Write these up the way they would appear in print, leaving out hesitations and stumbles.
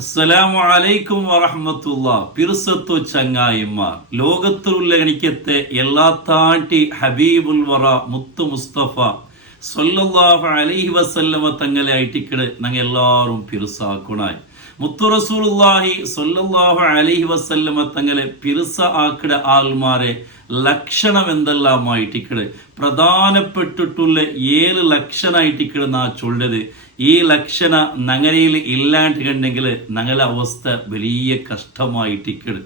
അസ്സലാമു അലൈക്കും വറഹ്മത്തുള്ളാഹ്. പിർസത്തു ചങ്ങായിമാർ, ലോകത്തിലുള്ള എനിക്കത്തെ എല്ലാ താണ്ടി ഹബീബുൽ വറ മുത്തു മുസ്തഫ സല്ലല്ലാഹു അലൈഹി വസല്ലമ തങ്ങളെ ആയിട്ടിക്കട് ഞങ്ങൾ എല്ലാവരും പിർസാക്കുണായി. മുത്തു റസൂലുള്ളാഹി സല്ലല്ലാഹു അലൈഹി വസല്ലമ തങ്ങളെ പിർസ ആക്കിട ആൾമാരെ ലക്ഷണം എന്തെല്ലാമായിട്ടിക്കട് പ്രധാനപ്പെട്ടിട്ടുള്ള 7 ലക്ഷണമായിട്ടിക്കട് നാ ചൊല്ലത്. ഈ ലക്ഷണ നഗരയിൽ ഇല്ലാണ്ട് കണ്ടെങ്കിൽ ഞങ്ങളുടെ അവസ്ഥ വലിയ കഷ്ടമായിട്ടിക്കട്.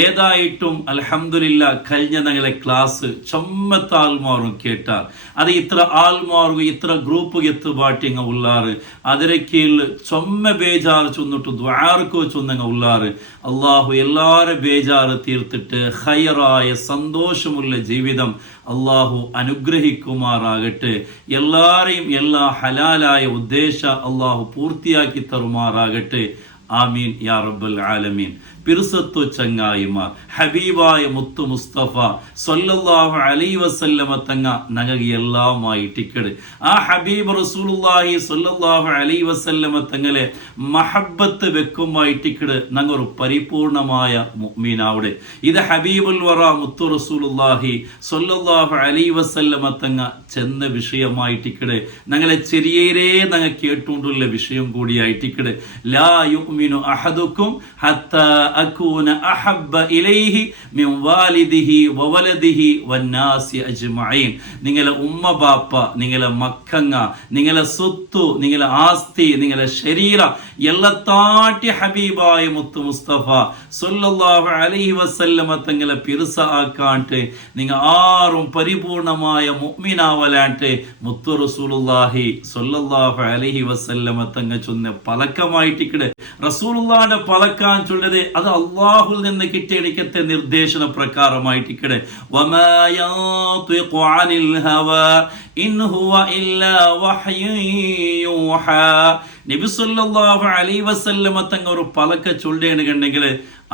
ഏതായിട്ടും അൽഹംദുലില്ലാ കഴിഞ്ഞ ഞങ്ങളെ ക്ലാസ് ചൊമ്മത്ത ആൾമാറും കേട്ടാൽ അത് ഇത്ര ആൾമാറും ഇത്ര ഗ്രൂപ്പ് എത്തുപാട്ടിങ്ങ ഉള്ളാറ് അതിരെ കീഴിൽ ചൊമ്മ ബേജാറ് ചൊന്നിട്ട് ദ്വാർക്കോ ചൊന്നങ്ങ ഉള്ളാറ്. അള്ളാഹു എല്ലാവരും ബേജാറ് തീർത്തിട്ട് ഹൈറായ സന്തോഷമുള്ള ജീവിതം അള്ളാഹു അനുഗ്രഹിക്കുമാറാകട്ടെ. എല്ലാരെയും എല്ലാ ഹലാലായ ഉദ്ദേശ അള്ളാഹു പൂർത്തിയാക്കി തരുമാറാകട്ടെ. ആമീൻ യാ റബ്ബൽ ആലമീൻ. പിർസത്തു ചങ്ങായിമാർ, ഹബീബായ മുത്തു മുസ്തഫ സല്ലല്ലാഹു അലൈഹി വസല്ലമ തങ്ങ നഗി എല്ലാമായിട്ടിക്കട്. ആ ഹബീബ് റസൂലുള്ളാഹി സല്ലല്ലാഹു അലൈഹി വസല്ലമ തങ്ങളെ മഹബ്ബത്ത് വെക്കുമായിട്ടിക്കട് നങ്ങ ഒരു പരിപൂർണമായ മുഅ്മിനാവിടെ. ഇത് ഹബീബുൽ വറ മുത്തു റസൂലുള്ളാഹി സല്ലല്ലാഹു അലൈഹി വസല്ലമ തങ്ങ ചെന്ന വിഷയമായിട്ടിക്കട് ഞങ്ങളെ ചെറിയരേ നങ്ങ കേട്ടുകൊണ്ടുള്ള വിഷയം കൂടിയായിട്ടിക്കട്. ലാ യുഅ്മിനു അഹദുക്കും ഹത്താ അകൂന അഹബ്ബ ഇലൈഹി മിൻ വാലിദിഹി വവലദിഹി വന്നാസി അജ്മഈൻ. നിങ്ങളെ ഉമ്മ ബാപ്പ, നിങ്ങളെ മക്കങ്ങ, നിങ്ങളെ സ്വത്ത്, നിങ്ങളെ ആസ്തി, നിങ്ങളെ ശരീര ಎಲ್ಲ ತಾಟಿ ಹಬೀಬಾಯ ಮುತ್ತು ಮುಸ್ತಫ സല്ലല്ലാഹു അലൈഹി വസല്ലമ തങ്ങളെ പിർസ ആക്കാണ്ട് നിങ്ങൾ ആറും പരിപൂർണമായ മുഅ്മിനാവലാണ്ട് മുത്തു റസൂലുള്ളാഹി സല്ലല്ലാഹു അലൈഹി വസല്ലമ തങ്ങൾ ചൊന്ന പലക്കമായിട്ടിക്കട്. റസൂലുള്ളാഹിന്റെ പലക്കാൻ ചൊല്ലത് അത് അള്ളാഹുൽ നിന്ന് കിട്ടിയെടുക്കത്തെ നിർദ്ദേശന പ്രകാരമായിട്ടിക്കട്. വമാ യൻതിഖു അനിൽ ഹവാ ഇൻ ഹുവ ഇല്ലാ വഹ്യുൻ യൂഹാ. നബി സല്ലല്ലാഹു അലൈഹി വസല്ലമ തങ്ങൾ ഒരു പലക്ക ചൊല്ലേണ് കണ്ടെങ്കിൽ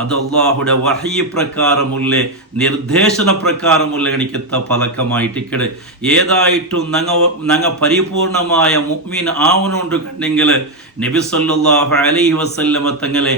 അത് അള്ളാഹുടെ വഹയി പ്രകാരമുള്ള നിർദ്ദേശന പ്രകാരമുള്ള എനിക്കെത്ത പലക്കമായിട്ടിക്കട്. ഏതായിട്ടും ഞങ്ങ പരിപൂർണമായ മുഅ്മിൻ ആവണോണ്ട് കണ്ടെങ്കിൽ നബി സല്ലല്ലാഹു അലൈഹി വസല്ലമ തങ്ങളെ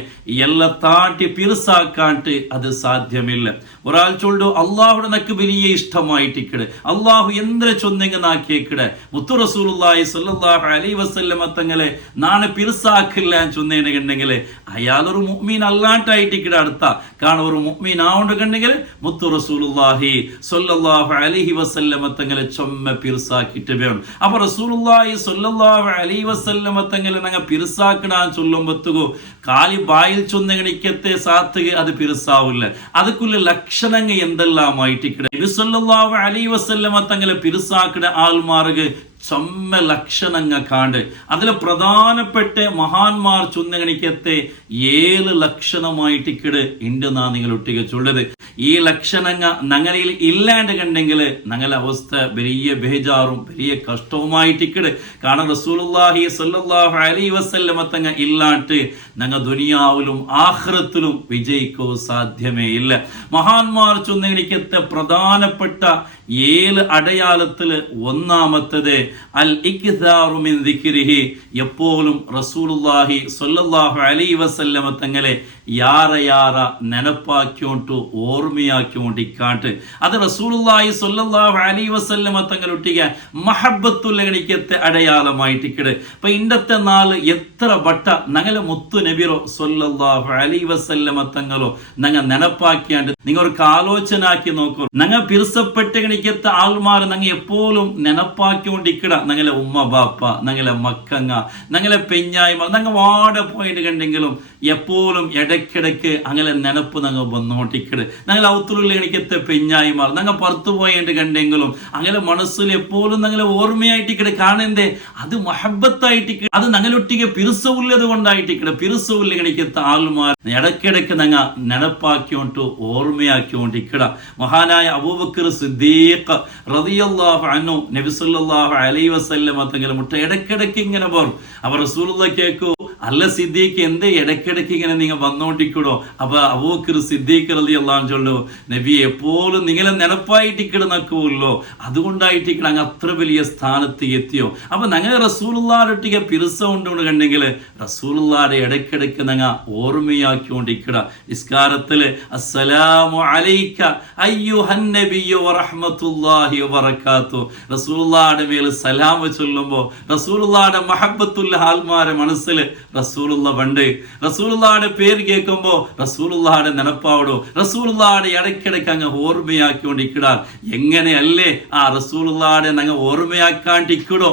എല്ലാ താട്ടി പിർസാക്കാണ്ട് അത് സാധ്യമില്ല. ഒരാൾ ചൊല്ലു അള്ളാഹുടെ നക്ക് വലിയ ഇഷ്ടമായിട്ടിക്കട്, അള്ളാഹു എന്തിനെ ചൊന്നെങ്കിൽ നാ കേക്കട്. മുത്തു റസൂലുള്ളാഹി സ്വല്ലല്ലാഹു അലൈഹി വസല്ലമ തങ്ങളെ നാണ് പിർസാക്കില്ല ചൊന്നേനെ കണ്ടെങ്കിൽ അയാളൊരു മുഅ്മിൻ അല്ലാണ്ടായിട്ടിക്കട്. അടുത്ത കാരണം ഒരു മുഅ്മിൻ ആവണ്ട് കണ്ടെങ്കിൽ മുത്തു റസൂലുള്ളാഹി സ്വല്ലല്ലാഹു അലൈഹി വസല്ലമ തങ്ങളെ ചൊമ്മ പിർസാക്കിട്ട് വേണം. അപ്പൊ റസൂലുള്ളാഹി സ്വല്ലല്ലാഹു അലൈഹി വസല്ലമ തങ്ങളെ ഞങ്ങൾ പിർസാക്കിടാൻ ചൊല്ലുമ്പത്തുകോ കാലി ബായിൽ ചൊന്നണിക്കത്തെ സാത്തുക അത് പിർസാവില്ല. അതുക്കുള്ള ലക്ഷണങ്ങൾ എന്തെല്ലാമായിട്ടിക്കട. നബി സല്ലല്ലാഹു അലൈഹി വസല്ലമ തങ്ങളെ പിർസാക്കിട ആൾമാർക്ക് ചൊമ്മ ലക്ഷണങ്ങ കാണ്ട് അതിലെ പ്രധാനപ്പെട്ട മഹാന്മാർ ചൊന്നണിക്കത്തെ 7 ലക്ഷണമായിട്ടിക്കട് ഇണ്ട് നാ നിങ്ങൾ ഒട്ടിക ചൊല്ലത്. ഈ ലക്ഷണങ്ങ ഞങ്ങളിൽ ഇല്ലാണ്ട് കണ്ടെങ്കിൽ ഞങ്ങളുടെ അവസ്ഥ വലിയ ബേജാറും വലിയ കഷ്ടവുമായിട്ടിക്കട്. കാരണം റസൂലുള്ളാഹി സ്വല്ലല്ലാഹു അലൈഹി വസല്ലമ തങ്ങ ഇല്ലാണ്ട് ഞങ്ങൾ ദുനിയാവിലും ആഖിറത്തിലും വിജയിക്കോ സാധ്യമേ ഇല്ല. മഹാന്മാർ ചൊന്നണിക്കത്തെ പ്രധാനപ്പെട്ട 7 അടയാളത്തിൽ ഒന്നാമത്തത് അൽ ഇക്താറു മിൻ ദിക്രിഹി. എപ്പോഴും റസൂലുള്ളാഹി സ്വല്ലല്ലാഹു അലൈഹി വസല്ലമ തങ്ങളെ യാറ നെനപ്പാക്കിയോണ്ട് ഓർമ്മയാക്കിക്കൊണ്ടിക്കാണ്ട് അത് റസൂലുള്ളാഹി സ്വല്ലല്ലാഹു അലൈഹി വസല്ലമ തങ്ങളൊട്ടിക മഹബ്ബത്തുള്ള എനിക്കത്തെ അടയാളമായിട്ടിക്കട്. അപ്പൊ ഇന്നത്തെ നാള് എത്ര വട്ട ഞങ്ങളെ മുത്തു നബിറോ സ്വല്ലല്ലാഹു അലൈഹി വസല്ലമ തങ്ങളോ ഞങ്ങൾ നെനപ്പാക്കിയാണ്ട് നിങ്ങൾ ഒരു ആലോചന ആക്കി നോക്കൂ. ഞങ്ങൾ പിർസപ്പെട്ട എനിക്കത്തെ ആൾമാർ ഞങ്ങൾ എപ്പോഴും നെനപ്പാക്കിക്കൊണ്ടിക്കട. ഞങ്ങളെ ഉമ്മ ബാപ്പ, ഞങ്ങളെ മക്കങ്ങ, ഞങ്ങളെ പെഞ്ഞായ്മ ഞങ്ങൾ വാട പോയിട്ട് കണ്ടെങ്കിലും എപ്പോഴും ഇടയ്ക്കിടയ്ക്ക് അങ്ങനെ നെനപ്പ് ഞങ്ങൾ വന്നോട്ടിക്കട്. ഞങ്ങൾ ഔത്തുള്ള എനിക്കത്തെ പെഞ്ഞായിമാർ ഞങ്ങൾ പുറത്തു പോയിട്ട് കണ്ടെങ്കിലും അങ്ങനെ മനസ്സിൽ എപ്പോഴും ഞങ്ങളെ ഓർമ്മയായിട്ടിക്കട്. കാണണ്ടേ അത് മഹബത്തായിട്ടിക്കട്. അത് ഞങ്ങളൊട്ടിക്ക് പിർസവുള്ളത് കൊണ്ടായിട്ടിക്കട്. പിർസവുള്ള എനിക്കത്തെ ആൾമാർ ഇടയ്ക്കിടയ്ക്ക് ഞങ്ങൾ നെനപ്പാക്കിയോണ്ട് ഓർമ്മയാക്കിക്കൊണ്ടിക്കട. മഹാനായ അബൂബക്കർ സിദ്ദീഖ് റളിയല്ലാഹു അൻഹു നബി സല്ലല്ലാഹു അലൈഹി വസല്ലമ തങ്ങളെ മുട്ട ഇടയ്ക്കിടയ്ക്ക് ഇങ്ങനെ പറയും. അവർ റസൂലുള്ളാഹി കേൾക്കൂ, അല്ല സിദ്ദീഖ് എന്തേ ഇടയ്ക്കിടയ്ക്ക് ഇങ്ങനെ നിങ്ങൾ വന്നോണ്ടിക്കൂടോ? അപ്പൊ അബൂബക്കർ സിദ്ദീഖ് റളിയല്ലാഹു അൻഹു ചൊല്ലു, നബി എപ്പോഴും നിങ്ങളെ നെനപ്പായിട്ട് നക്കുമല്ലോ, അതുകൊണ്ടായിട്ട് അങ്ങ് അത്ര വലിയ സ്ഥാനത്ത് എത്തിയോ. അപ്പൊ ഞങ്ങൾ റസൂലുള്ളാഹുടെ പിറുസ കൊണ്ടുകൊണ്ട് കണ്ടെങ്കിൽ റസൂലുള്ളാഹുടെ ഇടയ്ക്കിടയ്ക്ക് ഞങ്ങ ഓർമ്മയാക്കിക്കൊണ്ടിരിക്കട. നിസ്കാരത്തില് അസ്സലാമു അലൈക അയ്യുഹൻ നബിയ്യു വറഹ്മത്തുള്ളാഹി വബറകാതുഹു റസൂലുള്ളാഹുടെ മേൽ സലാം ചൊല്ലുമ്പോൾ റസൂലുള്ളാഹുടെ മഹബ്ബത്തുള്ള ആൽമാരെ മനസ്സിൽ റസൂലുള്ള പണ്ട് റസൂലുള്ളാഹുടെ പേര് കേൾക്കുമ്പോൾ റസൂലുള്ളാഹുടെ നെനപ്പാവിടോ, റസൂലുള്ളാഹുടെ ഇടയ്ക്കിടയ്ക്ക് അങ്ങ് ഓർമ്മയാക്കിക്കൊണ്ടിരിക്കടാ. എങ്ങനെയല്ലേ ആ റസൂലുള്ളാഹുടെ ഞങ്ങൾ ഓർമ്മയാക്കാണ്ടിരിക്കടോ.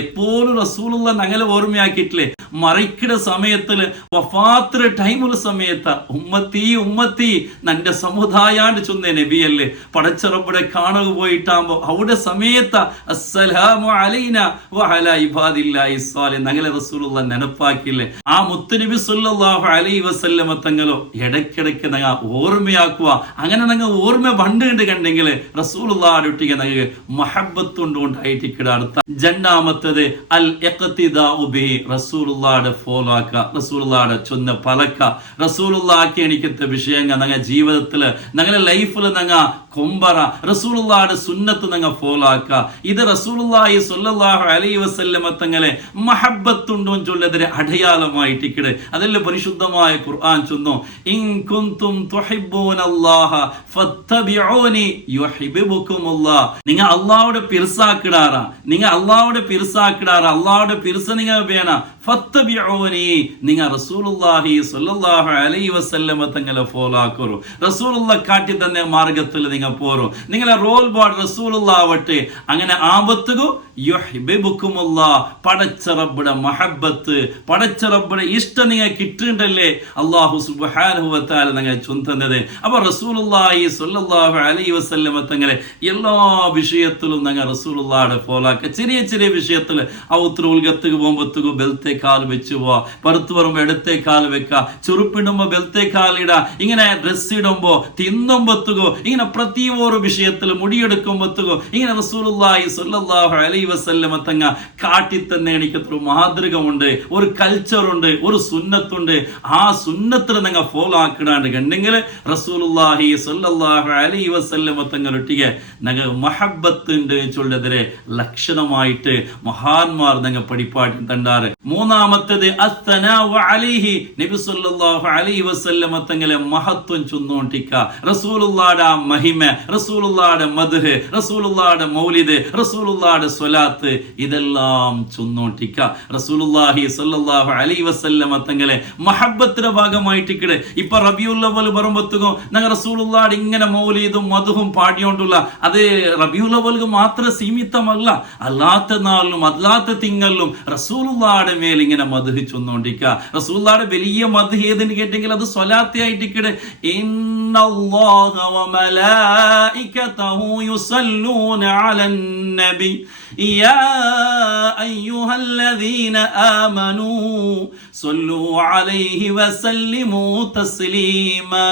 എപ്പോഴും റസൂലുള്ള ഞങ്ങളെ ഓർമ്മയാക്കിയിട്ടില്ലേ. മറിക്കട സമയത്തില് വഫാത്തിലെ ടൈമുള്ള സമയത്ത് ഉമ്മത്തി ഉമ്മത്തി നന്റെ സമുദായാണ്ട് ചൊന്ന നബിയല്ലേ പടച്ചറബടെ കാണുക പോയിട്ടാകുമ്പോ അവിടെ സമയത്ത് അസ്സലാമു അലൈന വഅലാ ഇബാദില്ലാഹി സ്വാലിഹീൻ ഞങ്ങളെ റസൂലുള്ള നെനപ്പാക്കില്ലേ. ആ മുത്തുനബി സല്ലല്ലാഹു അലൈഹി വസല്ലമ തങ്ങളോ ഇടയ്ക്കിടയ്ക്ക് ഞങ്ങൾ ഓർമ്മയാക്കുക. അങ്ങനെ ഞങ്ങൾ ഓർമ്മ പണ്ട് കണ്ടെങ്കിൽ റസൂലുള്ളാഹിന്റെ ഒട്ടിಗೆ ഞങ്ങൾക്ക് മഹബ്ബത്ത് കൊണ്ടായിട്ട് അടുത്ത രണ്ടാമത്തത് അൽ ഇഖ്തിദാഉ ബിഹി റസൂലുള്ളാഹിയുടെ ഫോളോ ആക്കുക, റസൂലുള്ളാഹിയുടെ ചൊന്ന പലക്ക. റസൂലുള്ളാഹിക്ക് എനിക്കത്തെ വിഷയങ്ങൾ ഞങ്ങളുടെ ജീവിതത്തിൽ ഞങ്ങളുടെ ലൈഫിൽ ഞങ്ങൾ കൊമ്പറ റസൂലുള്ളാഹിയുടെ സുന്നത്ത് ഞങ്ങൾ ഫോളോ ആക്കുക. ഇത് റസൂലുള്ളാഹി സ്വല്ലല്ലാഹു അലൈഹി വസല്ലമ തങ്ങളെ മഹബ്ബത്തുണ്ടോ ചൊല്ലതിരെ അടയാളമായിട്ടിക്കടെ. അതല്ലേ പരിശുദ്ധമായ ഖുർആൻ ചൊന്നു, ഇൻ കുൻതും തുഹിബ്ബൂനല്ലാഹ ഫത്തബിഊനി യുഹിബ്ബുകുമുല്ലാഹ്. നിങ്ങൾ അല്ലാഹുവിന്റെ പിർസാക്കിടാറാ, നിങ്ങൾ അല്ലാഹുവിന്റെ പിർസാക്കിടാറാ, അല്ലാഹുവിന്റെ പിർസ നിങ്ങൾ വേണ ഫത്തബിഊനി നിങ്ങൾ റസൂലുള്ളാഹി സ്വല്ലല്ലാഹു അലൈഹി വസല്ലമ തങ്ങളെ ഫോളോ ആക്കറു. റസൂലുള്ളാഹ് കാട്ടി തന്നെ മാർഗത്തിൽ നിങ്ങൾ പോറോ. നിങ്ങളെ റോൾ മോഡൽ റസൂലുള്ളാഹ് ആവട്ടെ. അങ്ങനെ ആപത്തുകു യുഹിബ്ബുകുമുല്ലാഹ് പടച്ച റബ്ബുടെ മഹബ്ബത്ത് പടച്ച റബ്ബുടെ ഇഷ്ടം നിങ്ങൾ കിട്ടുണ്ടല്ലേ അല്ലാഹു സുബ്ഹാനഹു വ തആല നിങ്ങൾ ചൊന്നത്. അപ്പൊ റസൂലുള്ളാഹി സ്വല്ലല്ലാഹു അലൈഹി വസല്ലമ തങ്ങളെ എല്ലാ വിഷയത്തിലും നിങ്ങൾ റസൂലുള്ളാഹിയുടെ ഫോളോ ആക്കുക. ചെറിയ ചെറിയ വിഷയത്തിൽ ഔത്ര ഉൽഗത്തുക പോകുമ്പോഴത്തേക്ക് ബെൽത്തെ കാൽ വെച്ച് പോവാ, പുറത്ത് വരുമ്പോ ഇടത്തെ കാൽ വെക്ക, ചുരുപ്പിടുമ്പോ ബെൽത്തെ കാലിട, ഇങ്ങനെ ഡ്രസ് ഇടുമ്പോ തിന്നുമ്പോത്തുകോ ഇങ്ങനെ പ്രതി ഓരോ വിഷയത്തിൽ മുടിയെടുക്കുമ്പോത്തുകോ ഇങ്ങനെ റസൂലുള്ളാഹി സ്വല്ലല്ലാഹു അലൈഹി വസല്ലമ തങ്ങ കാട്ടി തന്നെ എനിക്കൊരു മാതൃകമുണ്ട്, ഒരു കൾച്ചറുണ്ട്, ഒരു സുന്നത്തുണ്ട്. ആ സുന്നത്തിൽ നിങ്ങൾ ഫോളോ ആക്കിടാണ്ട് കണ്ടെങ്കിൽ റസൂലുള്ളാഹി സ്വല്ലല്ലാഹു അലൈഹി വസല്ലമ തങ്ങളൊട്ടിಗೆ ഞങ്ങൾ മഹബ്ബത്ത് ഉണ്ട് ചൊല്ലതിരെ ലക്ഷണമായിട്ട് മഹാന്മാർ ഞങ്ങൾ പഠിപ്പാട്ടി തണ്ടാറ്. മൂന്നാമത്തേത് അസ്സനാഉ അലൈഹി നബി സല്ലല്ലാഹു അലൈഹി വസല്ലമ തങ്ങളെ മഹത്വം ചൊന്നോണ്ടിക്ക. റസൂലുള്ളാഹിയുടെ മഹിമ, റസൂലുള്ളാഹിയുടെ മദ്ഹ്, റസൂലുള്ളാഹിയുടെ മൗലിദ്, റസൂലുള്ളാഹിയുടെ സ്വലാത്ത് ഇതെല്ലാം ചൊന്നോണ്ടിക്ക. റസൂലുള്ളാഹി സ്വല്ലല്ലാഹു അലൈഹി വസല്ലമ തങ്ങളെ മഹബ്ബത്തിന്റെ ഭാഗമായിട്ടിക്കടെ. ഇപ്പൊ റബീഉൽ അവ്വൽ വരുമ്പോഴത്തേക്കും ഞങ്ങൾ റസൂലുള്ളാഹിയുടെ ഇങ്ങനെ മൗലിദും മദ്ഹും പാടിയോണ്ടുള്ള അത് റബീഉൽ അവ്വൽക്ക് മാത്രം സീമിതമല്ല, അല്ലാത്ത നാളിലും അല്ലാത്ത തിങ്കളിലും റസൂലുള്ളാഹിയുടെ മേൽ ഇങ്ങനെ മദ്ഹ് ചൊന്നോണ്ടിക്ക. റസൂലുള്ളാഹിയുടെ വലിയ മദ്ഹ് ഏതെന്ന് കേട്ടെങ്കിൽ അത് സ്വലാത്ത് ആയിട്ടിക്കടെ. ഇന്നല്ലാഹ വമലായികതഹു യുസല്ലൂന അലൻ നബി യാ അയ്യുഹല്ലദീന ആമനൂ സ്വല്ലൂ അലൈഹി വസല്ലിമൂ തസ്ലീമാ.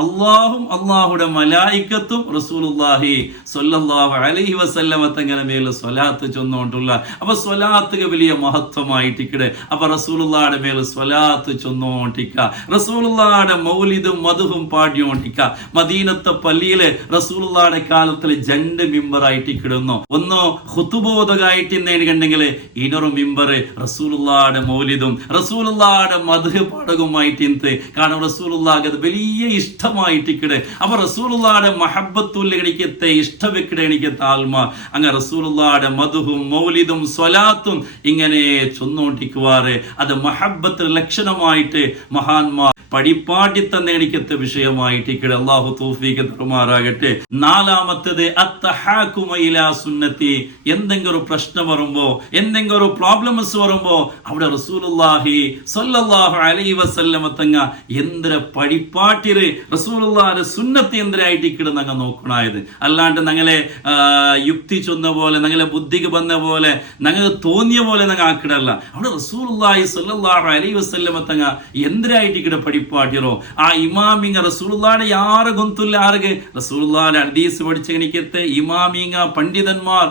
അല്ലാഹും അല്ലാഹുവിന്റെ മലായികത്തും റസൂലുള്ളാഹി സ്വല്ലല്ലാഹു അലൈഹി വസല്ലമ തങ്ങളുടെ മേൽ സ്വലാത്ത് ചൊന്നുകൊണ്ടുള്ള അപ്പൊ സ്വലാത്ത് വലിയ മഹത്വമായിട്ടിക്കടെ. അപ്പൊ റസൂലുള്ളാഹിയുടെ മേൽ സ്വലാത്ത് ചൊന്നോണ്ടിക്ക, റസൂലുള്ളാഹിയുടെ മൗലിദും മദ്ഹും പാടിയോണ്ടിക്ക. മദീനത്തെ പള്ളിയില് റസൂലുള്ളാഹിയുടെ കാലത്തിൽ 2 മിമ്പറായിട്ടിക്കിടുന്നു. ഒന്ന് ഖുതുബോധകായിട്ട് കണ്ടെങ്കിൽ ഇനൊരു മിമ്പർ റസൂലുള്ളാഹിയുടെ മൗലിദും റസൂലുള്ളാഹിയുടെ മദ്ഹ് പാടകമായിട്ട്. കാരണം റസൂലുള്ളാഹിക്ക് അത് വലിയ ഇഷ്ടമായിട്ടിക്കടെ. അപ്പൊ റസൂലുള്ളാഹിയുടെ മഹബ്ബത്തുൽ എനിക്കത്തെ ഇഷ്ടവെക്കടെ എനിക്കത്തെ ആൽമ അങ്ങ് റസൂലുള്ളാഹിയുടെ മദ്ഹും മൗലിദും സ്വലാത്തും ഇങ്ങനെ ചൊന്നോണ്ടിക്കുവാറ്. അത് മഹബ്ബത്ത് ലക്ഷണമായിട്ട് മഹാന്മാർ പഠിപ്പാട്ടി തന്നെ എനിക്കത്തെ വിഷയമായിട്ടിക്കടെ. അല്ലാഹു തൗഫീഖ് തരുമാറാകട്ടെ. നാലാമത്തേത് അത്തഹാകുമ ഇലാ സുന്നത്തി. എന്തെങ്കിലും ഒരു പ്രശ്നം വരുമ്പോ എന്തെങ്കിലും ഒരു പ്രോബ്ലംസ് വരുമ്പോ അവിടെ റസൂലുള്ളാഹി സ്വല്ലല്ലാഹു അലൈഹി വസല്ലമ തങ്ങ എന്തിര പഠിപ്പാട്ടിര് റസൂലുള്ളാഹിയുടെ സുന്നത്ത് എന്തിരായിട്ടിക്കടെ ഞങ്ങൾ നോക്കണായത്. അല്ലാണ്ട് ഞങ്ങളെ യുക്തി ചൊന്ന പോലെ ഞങ്ങളെ ബുദ്ധിക്ക് വന്ന പോലെ ഞങ്ങൾക്ക് തോന്നിയ പോലെ ഞങ്ങൾ ആക്കിടല്ല. അവിടെ റസൂലുള്ളാഹി സ്വല്ലല്ലാഹു അലൈഹി വസല്ലമ തങ്ങ എന്തിരായിട്ടിക്കടെ പഠിപ്പാട്ടി ಪಡಿಪಾಟಿರೋ ಆ ಇಮಾಮಿಂಗ ರಸೂಲುಲ್ಲಾಹ ಯಾರ ಗೊಂತುಲ್ಲ ಆರ್ಗೆ ರಸೂಲುಲ್ಲಾಹ ಹದೀಸ್ പഠിച്ചെനിക്കത്തെ ഇമാമിങ്ങ പണ്ഡിതന്മാർ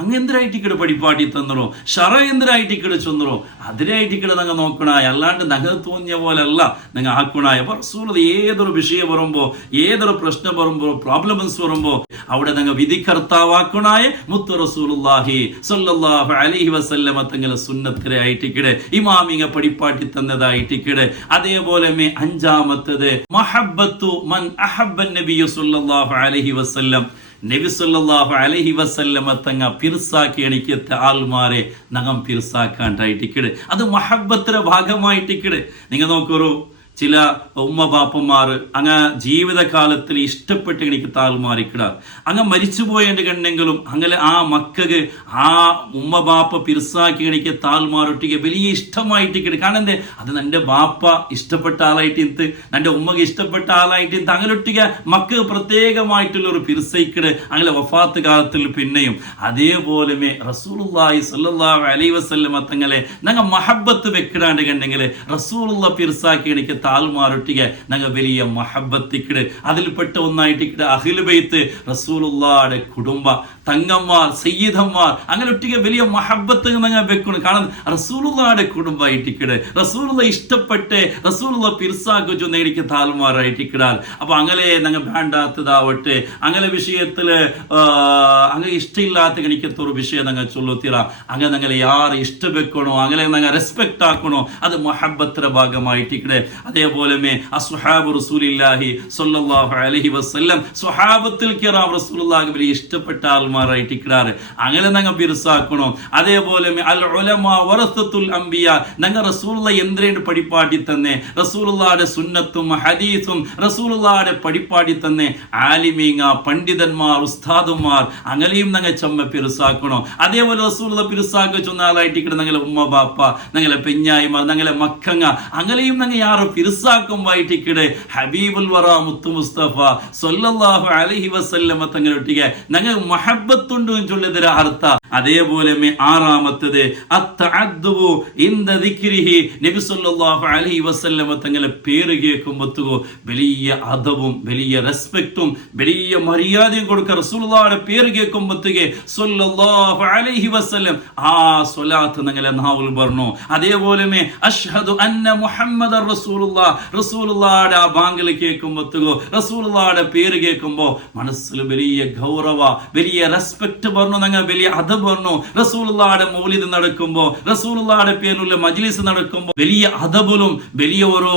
അങ്ങെന്തരായിട്ട് ഇക്കടെ പടിപ്പാട്ടി തന്നറോ ഷറ എന്തരായിട്ട് ഇക്കടെ ചൊന്നറോ അതിനായിട്ട് ഇക്കടെ നങ്ങ നോക്കണായ അല്ലാണ്ട് നഗ തോന്നിയ പോലല്ല നങ്ങ ആക്കണായ. അപ്പൊ റസൂൽ ഏതൊരു വിഷയം വരുമ്പോ ഏതൊരു പ്രശ്നം വരുമ്പോ പ്രോബ്ലംസ് വരുമ്പോ അവിടെ നങ്ങ വിധികർത്താവാക്കണായ മുത്തു റസൂലുള്ളാഹി സ്വല്ലല്ലാഹു അലൈഹി വസല്ലമ തങ്ങളെ സുന്നത്തിലായിട്ട് ഇക്കടെ ഇമാമിങ്ങ പടിപ്പാട്ടി തന്നതായിട്ട് ഇക്കടെ. അതേപോലെ അഞ്ചാമത്തത് മഹബ്ബത്തു മൻ അഹബ്ബൻ നബിയ സ്വല്ലല്ലാഹു അലൈഹി വസല്ലം. നബി സല്ലല്ലാഹു അലൈഹി വസല്ലമ തങ്ങ പിർസാക്കി എണിക്കത്തെ ആൾമാരെ നഗം പിർസാക്കാണ്ടായിട്ടിക്കട്. അത് മഹബ്ബത്തിന്റെ ഭാഗമായിട്ടിക്കട്. നിങ്ങൾ നോക്കൂ, ചില ഉമ്മ ബാപ്പന്മാർ അങ്ങ് ജീവിതകാലത്തിൽ ഇഷ്ടപ്പെട്ട് എനിക്ക് താൽമാറിക്കിടാർ അങ്ങ് മരിച്ചുപോയതിൻ്റെ കണ്ടെങ്കിലും അങ്ങനെ ആ മക്കൾക്ക് ആ ഉമ്മ ബാപ്പ പിർസാക്കി എനിക്ക് താൽമാറൊട്ടിക്ക് വലിയ ഇഷ്ടമായിട്ടിക്കട്. കാരണം അത് എൻ്റെ ബാപ്പ ഇഷ്ടപ്പെട്ട ആളായിട്ട് ഇന്ന് എൻ്റെ ഉമ്മക്ക് ഇഷ്ടപ്പെട്ട ആളായിട്ട് ഇന്ന് അങ്ങനൊട്ടിക്ക് മക്കൾക്ക് പ്രത്യേകമായിട്ടുള്ളൊരു പിർസൈക്കിട് അങ്ങനെ വഫാത്ത് കാലത്തിൽ പിന്നെയും. അതേപോലെ റസൂലുള്ളാഹി സ്വല്ലല്ലാഹു അലൈഹി വസല്ലമ തങ്ങളെ ഞങ്ങൾ മഹബത്ത് വെക്കിടാണ്ട് കണ്ടെങ്കിൽ റസൂലുള്ള പിർസാക്കി എനിക്ക് താൽമാറൊട്ടിക്ക് ഞങ്ങൾ വലിയ മഹബത്തിക്കിട്. അതിൽപ്പെട്ട ഒന്നായിട്ടിക്കിട് അഹ്ലു ബൈത്ത് റസൂലുള്ളാഹിയുടെ കുടുംബ തങ്ങന്മാർ സയ്യിദന്മാർ അങ്ങനെ ഒട്ടിക്ക് വലിയ മഹബത്ത് ഞങ്ങൾ വെക്കണം. കാരണം റസൂലുള്ളാഹിയുടെ കുടുംബമായിട്ടിക്കിട് റസൂലുള്ള ഇഷ്ടപ്പെട്ട് റസൂലുള്ള പിർസാക്കു എനിക്ക് താൽമാറായിട്ടിക്കിടാൽ. അപ്പൊ അങ്ങനെ ഞങ്ങൾ വേണ്ടാത്തതാവട്ടെ അങ്ങനെ വിഷയത്തില് അങ്ങനെ ഇഷ്ടമില്ലാത്ത എനിക്കത്തൊരു വിഷയം ഞങ്ങൾ ചൊല്ലുത്തീറ അങ്ങനെ ഞങ്ങളെ യാറ് ഇഷ്ടവെക്കണോ അങ്ങനെ ഞങ്ങൾ റെസ്പെക്ട് ആക്കണോ അത് മഹബത്തിന്റെ ഭാഗമായിട്ടിക്കിടെ. അതേപോലെ അസ്ഹാബ് റസൂലില്ലാഹി സ്വല്ലല്ലാഹു അലൈഹി വസല്ലം സ്വഹാബത്തുൽ കിറാം റസൂലുള്ളാഹിക്ക് വലിയ ഇഷ്ടപ്പെട്ട ആൾമാരായിട്ടിക്കിടാറ് അങ്ങനെ ഞങ്ങൾ പിർസാക്കണോ. അതേപോലെ അൽ ഉലമാ വറസത്തുൽ അംബിയ ഞങ്ങൾ റസൂലുള്ളാഹി എന്തിനു പഠിപ്പാട്ടി തന്നെ റസൂലുള്ളാഹിയുടെ സുന്നത്തും ഹദീസും റസൂലുള്ളാഹിയുടെ പഠിപ്പാട്ടി തന്നെ ആലിമീങ്ങ പണ്ഡിതന്മാർ ഉസ്താദുമാർ അങ്ങനെയും ഞങ്ങൾ ചമ്മ പിർസാക്കണോ. അതേപോലെ റസൂലുള്ളാഹി പിർസാക്ക ചൊന്നാളായിട്ടിക്കിട ഞങ്ങളെ ഉമ്മ ബാപ്പ ഞങ്ങളെ പെഞ്ഞായിമാർ ഞങ്ങളെ മക്കങ്ങ അങ്ങനെയും ഞങ്ങൾ യാറ് പിർസാക്കുമായിട്ടിക്കിടെ ഹബീബുൽ വറ മുത്തു മുസ്തഫ സ്വല്ലല്ലാഹു അലൈഹി വസല്ലമ തങ്ങളൊട്ടിಗೆ ഞങ്ങൾ മഹബത്തുണ്ട് ചൊല്ലുന്നതിന് അർത്ഥ. അതേപോലെ ആറാമത്തത് അത്തഅദ്ദുബു ഇൻദ ദിക്രിഹി നബി സല്ലല്ലാഹു അലൈഹി വസല്ലമ തങ്ങളെ പേര് കേൾക്കുമ്പോൾ വലിയ അദബും വലിയ റെസ്പെക്റ്റും വലിയ മര്യാദയും കൊടുക്കുക. റസൂലുള്ളാഹിയുടെ പേര് കേൾക്കുമ്പോഴത്തേക്ക് സല്ലല്ലാഹു അലൈഹി വസല്ലം ആ സ്വലാത്ത് ഞങ്ങളെ നാവിൽ പറഞ്ഞു. അതേപോലെ അഷ്ഹദു അന്ന മുഹമ്മദർ റസൂലുള്ളാഹ് റസൂലുള്ളാഹിയുടെ ആ ബാങ്കിൽ കേൾക്കുമ്പോഴത്തേക്കോ റസൂലുള്ളാഹിയുടെ പേര് കേൾക്കുമ്പോൾ മനസ്സിൽ വലിയ ഗൗരവ വലിയ റെസ്പെക്റ്റ് പറഞ്ഞു ഞങ്ങൾ വലിയ അദബ് പറഞ്ഞു. റസൂലുള്ളാഹിയുടെ മൗലിദ് നടക്കുമ്പോൾ റസൂലുള്ളാഹിയുടെ പേരിലുള്ള മജ്ലിസ് നടക്കുമ്പോൾ വലിയ അദബിലും വലിയ ഓരോ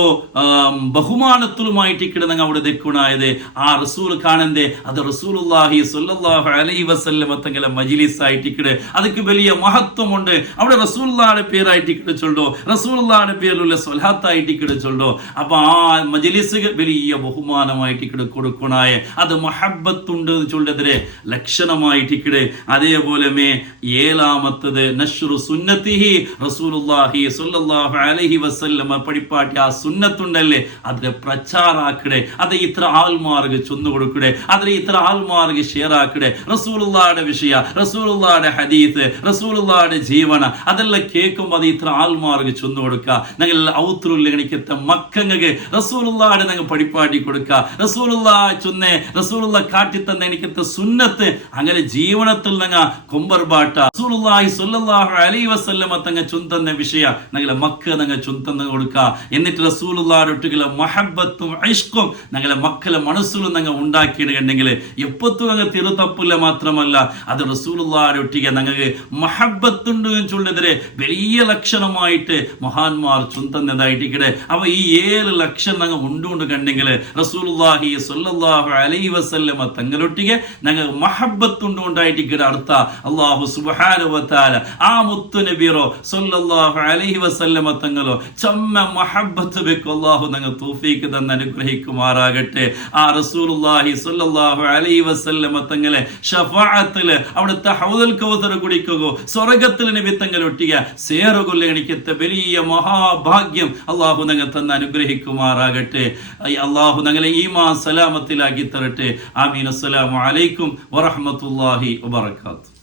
ബഹുമാനത്തിലുമായിട്ട് കിടന്ന് അവിടെ ദക്കുണായത് ആ റസൂൽ കാണണ്ടേ അത് റസൂലുള്ളാഹി സ്വല്ലല്ലാഹു അലൈഹി വസല്ലമ തങ്ങളെ മജ്ലിസ് ആയിട്ട് കിട അതിക്ക് വലിയ മഹത്വമുണ്ട്. അവിടെ റസൂലുള്ളാഹിയുടെ പേരായിട്ട് കിടച്ചുള്ളൂ റസൂലുള്ളാഹിയുടെ പേരിലുള്ള സ്വലാത്തായിട്ട് കിടച്ചുള്ളൂ. അപ്പൊ ആ മജ്ലിസ് വലിയ ബഹുമാനമായിട്ട് കിട കൊടുക്കണായ അത് മഹബത്തുണ്ട് ചൊല്ലതിരെ ലക്ഷണമായിട്ട് കിട. അതേപോലെ ഏഴാമത്തത് നശ്റു സുന്നത്തിഹി റസൂലുള്ളാഹി സ്വല്ലല്ലാഹു അലൈഹി വസല്ലമ പഠിപ്പാട്ടി ആ സുന്നത്തുണ്ടല്ലേ അതിനെ പ്രചാരാക്കടെ അത് ഇത്ര ആൾമാർക്ക് ചൊന്നു കൊടുക്കടെ അതിനെ ഇത്ര ആൾമാർക്ക് ഷെയർ ആക്കടെ. റസൂലുള്ളാഹിയുടെ വിഷയ റസൂലുള്ളാഹിയുടെ ഹദീസ് റസൂലുള്ളാഹിയുടെ ജീവന അതെല്ലാം കേൾക്കുമ്പോൾ അത് ഇത്ര ആൾമാർക്ക് ചൊന്നു കൊടുക്കുക. ഞങ്ങൾ ഔത്തുരുല്ലെണിക്കത്തെ മക്കങ്ങൾക്ക് റസൂലുള്ളാഹിയുടെ ഞങ്ങൾ പഠിപ്പാട്ടി കൊടുക്കുക. റസൂലുള്ളാഹി ചൊന്നേ റസൂലുള്ള കാട്ടിത്തന്ന എനിക്കത്തെ സുന്നത്ത് അങ്ങനെ ജീവനത്തിൽ ഞങ്ങൾ കൊമ്പർബാട്ട റസൂലുള്ളാഹി സ്വല്ലല്ലാഹു അലൈഹി വസല്ലമ തങ്ങൾ ചൊന്തന്ന വിഷയ ഞങ്ങളെ മക്ക ഞങ്ങൾ ചൊന്തന്ന് കൊടുക്കുക. എന്നിട്ട് റസൂലുള്ളാഹിയുടെ ഒട്ടുകളെ മഹബത്തും ഇഷ്കും ഞങ്ങളെ മക്കളെ മനസ്സിലും ഞങ്ങൾ ഉണ്ടാക്കിയിട്ടുണ്ടെങ്കിൽ എപ്പത്തും ഞങ്ങൾ തിരുതപ്പില്ല മാത്രമല്ല അത് റസൂലുള്ളാഹിയുടെ ഒട്ടിಗೆ ഞങ്ങൾക്ക് മഹബത്തുണ്ട് ചൊല്ലുന്നതിരെ വലിയ ലക്ഷണമായിട്ട് മഹാന്മാർ ചൊന്തന്നതായിട്ടിക്കടെ. അപ്പൊ ഈ 7 ലക്ഷണം ഞങ്ങൾ ഉണ്ടുകൊണ്ട് കണ്ടെങ്കിൽ റസൂലുള്ളാഹി സ്വല്ലല്ലാഹു അലൈഹി വസല്ലമ തങ്ങളൊട്ടിಗೆ ഞങ്ങൾ മഹബത്തുണ്ട് ഉണ്ടായിട്ടിക്കടെ അർത്ഥ. അല്ലാഹു സുബ്ഹാനഹു വ തആല ആ മുത്തു നബിറോ സ്വല്ലല്ലാഹു അലൈഹി വസല്ലമ തങ്ങളോ ചമ്മ മഹബത്ത് വെക്കോ അല്ലാഹു ഞങ്ങൾ തൗഫീഖ് തന്ന് അനുഗ്രഹിക്കുമാറാകട്ടെ. ആ റസൂലുള്ളാഹി സ്വല്ലല്ലാഹു അലൈഹി വസല്ലമ തങ്ങളെ ശഫാഅത്തിൽ അവിടുത്തെ ഹൗദുൽ കൗസർ കുടിക്കുക സ്വർഗ്ഗത്തിൽ നബി തങ്ങളൊട്ടിಗೆ സേറുകൊല്ല എനിക്കത്തെ വലിയ മഹാഭാഗ്യം അല്ലാഹു ഞങ്ങൾ തന്ന് അനുഗ്രഹിക്കുമാറാകട്ടെ. അല്ലാഹു ഞങ്ങളെ ഈമാൻ സലാമത്തിലാക്കി തരട്ടെ. ആമീൻ. അസ്സലാമു അലൈക്കും വറഹ്മത്തുള്ളാഹി വബറകാതുഹു.